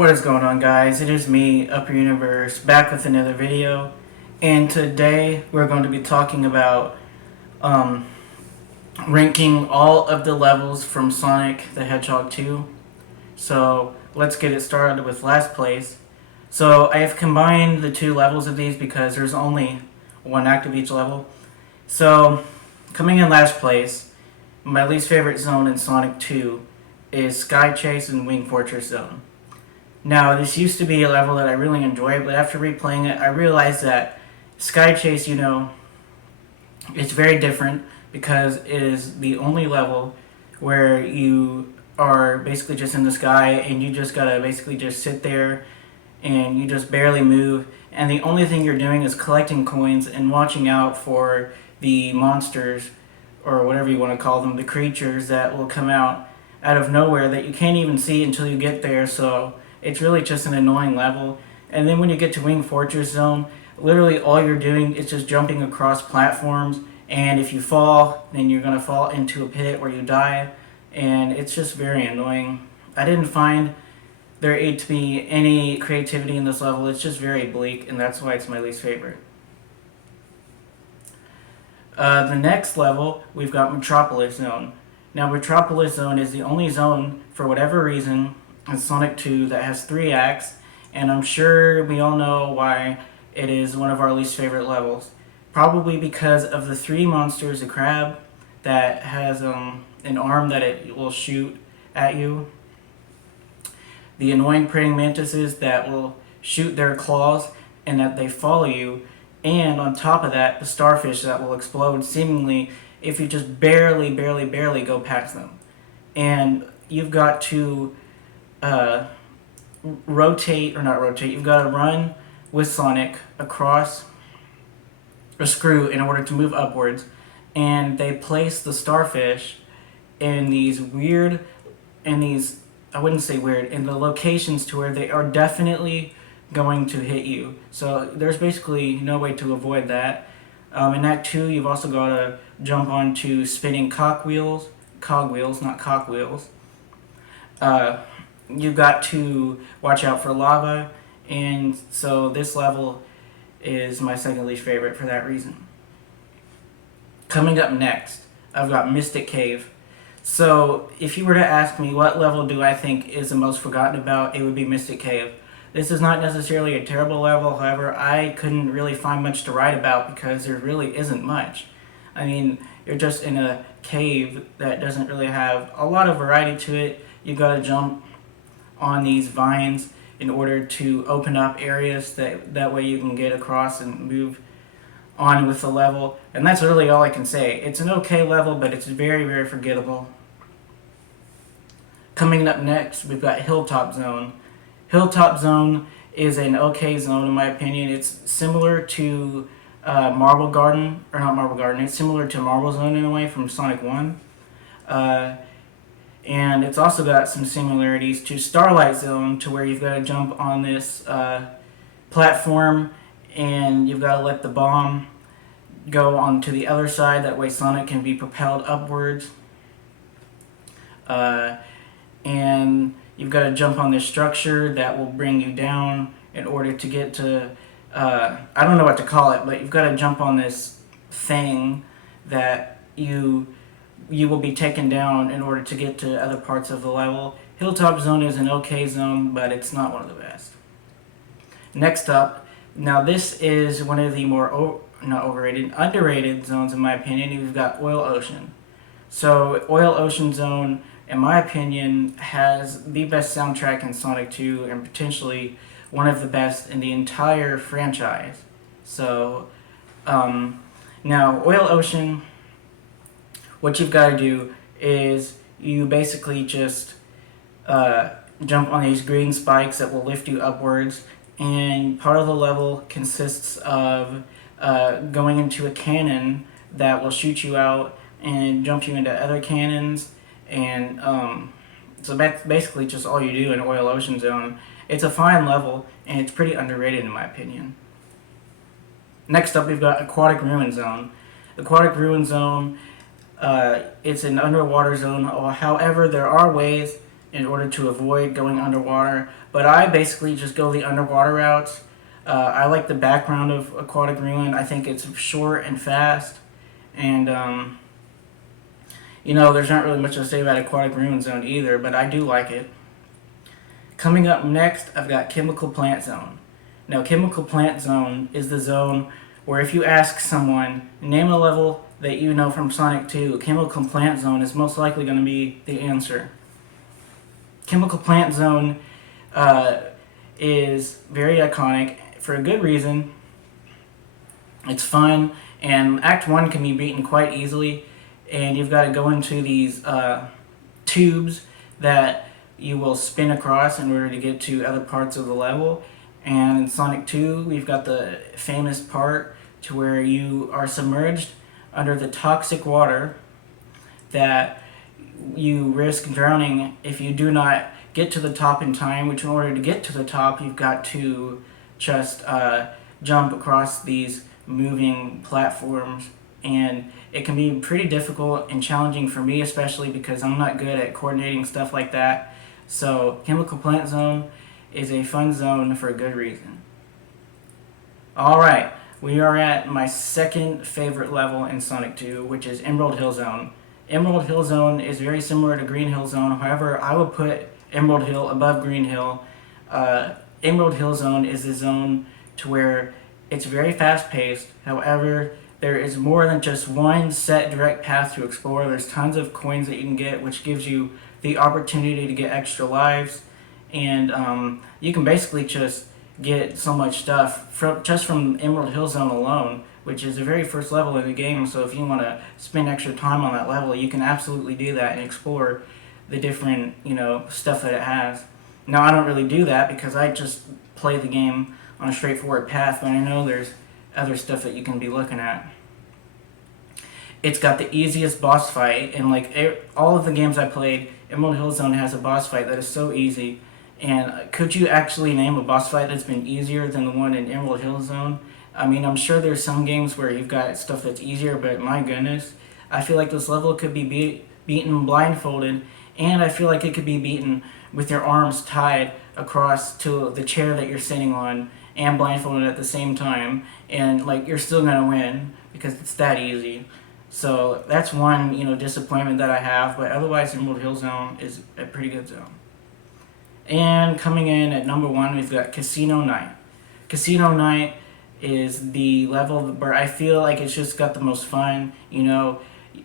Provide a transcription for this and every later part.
What is going on, guys? It is me, Upper Universe, back with another video. And today we're going to be talking about um, ranking all of the levels from Sonic the Hedgehog 2. So let's get it started with last place. So I have combined the two levels of these because there's only one act of each level. So coming in last place, my least favorite zone in Sonic 2 is Sky Chase and Wing Fortress Zone. Now, this used to be a level that I really enjoyed, but after replaying it, I realized that Sky Chase, it's very different because it is the only level where you are basically just in the sky and you just gotta basically just sit there and you just barely move. And the only thing you're doing is collecting coins and watching out for the monsters, or whatever you want to call them, the creatures that will come out of nowhere that you can't even see until you get there. So it's really just an annoying level. And then when you get to Wing Fortress Zone, literally all you're doing is just jumping across platforms, and if you fall, then you're going to fall into a pit where you die, and it's just very annoying. I didn't find there to be any creativity in this level. It's just very bleak, and that's why it's my least favorite. The next level, we've got Metropolis Zone. Now, Metropolis Zone is the only zone, for whatever reason, in Sonic 2 that has 3 acts, and I'm sure we all know why it is one of our least favorite levels. Probably because of the 3 monsters, a crab that has an arm that it will shoot at you, the annoying praying mantises that will shoot their claws and that they follow you, and on top of that, the starfish that will explode seemingly if you just barely go past them. And you've got to you've got to run with Sonic across a screw in order to move upwards, and they place the starfish in I wouldn't say weird, in the locations to where they are definitely going to hit you. So there's basically no way to avoid that. In Act 2, you've also got to jump onto spinning cogwheels, not cockwheels. You've got to watch out for lava, and so this level is my second least favorite for that reason. Coming up next, I've got Mystic Cave. So if you were to ask me what level do I think is the most forgotten about, it would be Mystic Cave. This is not necessarily a terrible level, however, I couldn't really find much to write about because there really isn't much. I mean, you're just in a cave that doesn't really have a lot of variety to it. You've got to jump on these vines in order to open up areas that way you can get across and move on with the level. And that's really all I can say. It's an okay level, but it's very forgettable. Coming up next, we've got Hilltop Zone. Hilltop Zone is an okay zone in my opinion. It's similar to Marble Garden, or not Marble Garden, it's similar to Marble Zone in a way from Sonic 1. And it's also got some similarities to Starlight Zone, to where you've got to jump on this platform and you've got to let the bomb go on to the other side. That way Sonic can be propelled upwards. And you've got to jump on this structure that will bring you down in order to get to, I don't know what to call it, but you've got to jump on this thing that you will be taken down in order to get to other parts of the level. Hilltop Zone is an okay zone, but it's not one of the best. Next up, now this is one of the more, underrated zones in my opinion. We've got Oil Ocean. So Oil Ocean Zone, in my opinion, has the best soundtrack in Sonic 2 and potentially one of the best in the entire franchise. So, now Oil Ocean, what you've got to do is you basically just jump on these green spikes that will lift you upwards, and part of the level consists of going into a cannon that will shoot you out and jump you into other cannons, and so that's basically just all you do in Oil Ocean Zone. It's a fine level, and it's pretty underrated in my opinion. Next up, we've got Aquatic Ruin Zone. Aquatic Ruin Zone, it's an underwater zone. However, there are ways in order to avoid going underwater. But I basically just go the underwater routes. I like the background of Aquatic Ruin. I think it's short and fast, and there's not really much to say about Aquatic Ruin Zone either, but I do like it. Coming up next, I've got Chemical Plant Zone. Now, Chemical Plant Zone is the zone where if you ask someone, name a level that you know from Sonic 2, Chemical Plant Zone is most likely going to be the answer. Chemical Plant Zone is very iconic for a good reason. It's fun, and Act 1 can be beaten quite easily, and you've got to go into these tubes that you will spin across in order to get to other parts of the level. And in Sonic 2, we've got the famous part to where you are submerged under the toxic water that you risk drowning if you do not get to the top in time, which in order to get to the top, you've got to just jump across these moving platforms. And it can be pretty difficult and challenging for me, especially because I'm not good at coordinating stuff like that. So Chemical Plant Zone is a fun zone for a good reason. Alright, we are at my second favorite level in Sonic 2, which is Emerald Hill Zone. Emerald Hill Zone is very similar to Green Hill Zone, however, I would put Emerald Hill above Green Hill. Emerald Hill Zone is a zone to where it's very fast paced, however, there is more than just one set direct path to explore. There's tons of coins that you can get, which gives you the opportunity to get extra lives, and you can basically just get so much stuff from Emerald Hill Zone alone, which is the very first level of the game. So if you want to spend extra time on that level, you can absolutely do that and explore the different stuff that it has. Now, I don't really do that because I just play the game on a straightforward path, but I know there's other stuff that you can be looking at. It's got the easiest boss fight, and all of the games I played, Emerald Hill Zone has a boss fight that is so easy. And could you actually name a boss fight that's been easier than the one in Emerald Hill Zone? I mean, I'm sure there's some games where you've got stuff that's easier, but my goodness, I feel like this level could be beaten blindfolded, and I feel like it could be beaten with your arms tied across to the chair that you're sitting on and blindfolded at the same time, and you're still gonna win because it's that easy. So that's one disappointment that I have, but otherwise Emerald Hill Zone is a pretty good zone. And coming in at number 1, we've got Casino Night. Casino Night is the level where I feel like it's just got the most fun.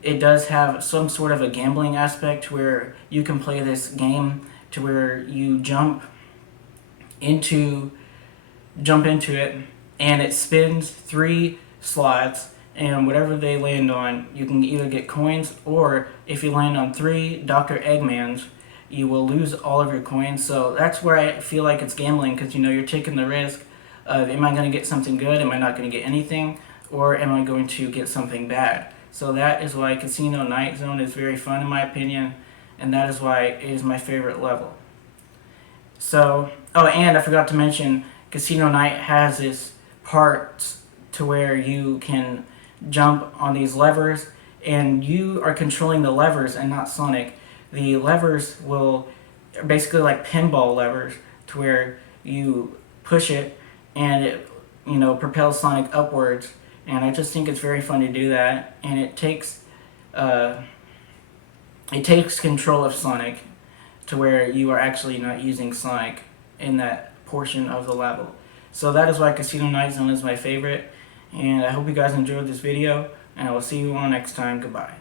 It does have some sort of a gambling aspect where you can play this game to where you jump into it, and it spins 3 slots, and whatever they land on, you can either get coins, or if you land on 3 Dr. Eggmans, you will lose all of your coins. So that's where I feel like it's gambling, because you're taking the risk of, am I going to get something good, am I not going to get anything, or am I going to get something bad? So that is why Casino Night Zone is very fun in my opinion, and that is why it is my favorite level. So, and I forgot to mention, Casino Night has this part to where you can jump on these levers, and you are controlling the levers and not Sonic. The levers will basically like pinball levers to where you push it and it propels Sonic upwards, and I just think it's very fun to do that, and it takes control of Sonic to where you are actually not using Sonic in that portion of the level. So that is why Casino Night Zone is my favorite, and I hope you guys enjoyed this video, and I will see you all next time. Goodbye.